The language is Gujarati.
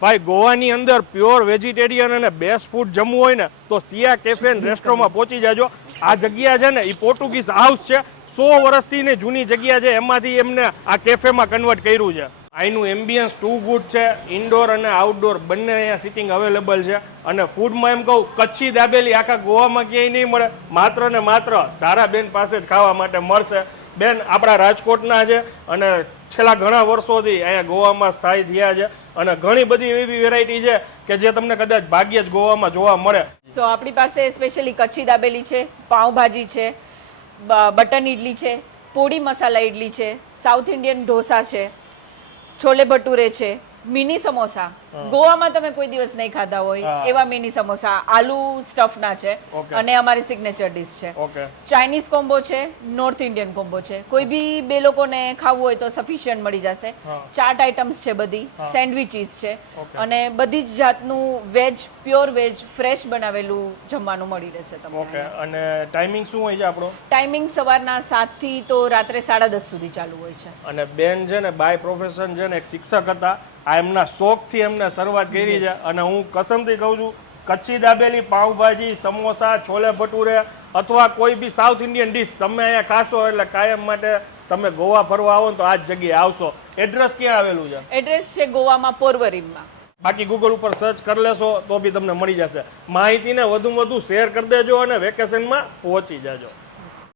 ભાઈ ગોવાની અંદર પ્યોર વેજીટેરિયન અને બેસ્ટ ફૂડ જમવું હોય ને તો સિયા કેફે એન્ડ રેસ્ટોરન્ટમાં પહોંચી જાજો. આ જગ્યા છે ને એ પોર્ટુગીઝ હાઉસ છે, 100 વર્ષથી ને જૂની જગ્યા છે, એમાંથી એમને આ કેફેમાં કન્વર્ટ કર્યું છે. અહીંનું એમ્બિયન્સ ટુ ગુડ છે, ઇન્ડોર અને આઉટડોર બંને અહીંયા સિટિંગ અવેલેબલ છે. અને ફૂડમાં એમ કહું કચ્છી દાબેલી આખા ગોવામાં ક્યાંય નહીં મળે, માત્ર ને માત્ર તારાબેન પાસે જ ખાવા માટે મળશે. બેન આપણા રાજકોટના છે અને છેલ્લા ઘણા વર્ષોથી અહીંયા ગોવામાં સ્થાયી થયા છે અને ઘણી બધી એવી વેરાયટી છે કે જે તમને કદાચ ભાગ્યે જ ગોવામાં જોવા મળે. સો આપણી પાસે સ્પેશિયલી કચ્છી દાબેલી છે, પાઉંભાજી છે, બટન ઇડલી છે, પોડી મસાલા ઇડલી છે, સાઉથ ઇન્ડિયન ઢોસા છે, છોલે ભટુરે છે, મિની સમોસા. ગોવામાં તમે કોઈ દિવસ નહીં ખાધા હોય એવા મિની સમોસા આલુ સ્ટફના છે અને અમારી સિગ્નેચર ડિશ છે. ચાઇનીઝ કોમ્બો છે, નોર્થ ઇન્ડિયન કોમ્બો છે. કોઈ બી બે લોકોને ખાવું હોય તો સફિશિયન્ટ મળી જશે. ચાટ આઇટમ્સ છે બધી, સેન્ડવિચીસ છે અને બધી જ જાતનું વેજ, પ્યોર વેજ, ફ્રેશ બનાવેલું જમવાનું મળી રહેશે તમને. અને ટાઈમિંગ શું હોય છે આપણો? ટાઈમિંગ સવારના 7 થી તો રાત્રે 10:30 સુધી ચાલુ હોય છે. અને બેન છે ને બાય પ્રોફેશન છે ને એક શિક્ષક હતા, આ એમના શોખથી એમને શરૂઆત કરી છે. અને હું કસમથી કહું છું, કચ્છી દાબેલી, પાઉંભાજી, સમોસા, છોલે ભટુરે અથવા કોઈ બી સાઉથ ઇન્ડિયન ડીશ તમે અહીંયા ખાશો એટલે કાયમ માટે તમે ગોવા ફરવા આવો ને તો આ જ જગ્યાએ આવશો. એડ્રેસ ક્યાં આવેલું છે? એડ્રેસ છે ગોવામાં પોરવરીમમાં. બાકી ગૂગલ ઉપર સર્ચ કરી લેશો તો બી તમને મળી જશે. માહિતીને વધુમાં વધુ શેર કરી દેજો અને વેકેશનમાં પહોંચી જાજો.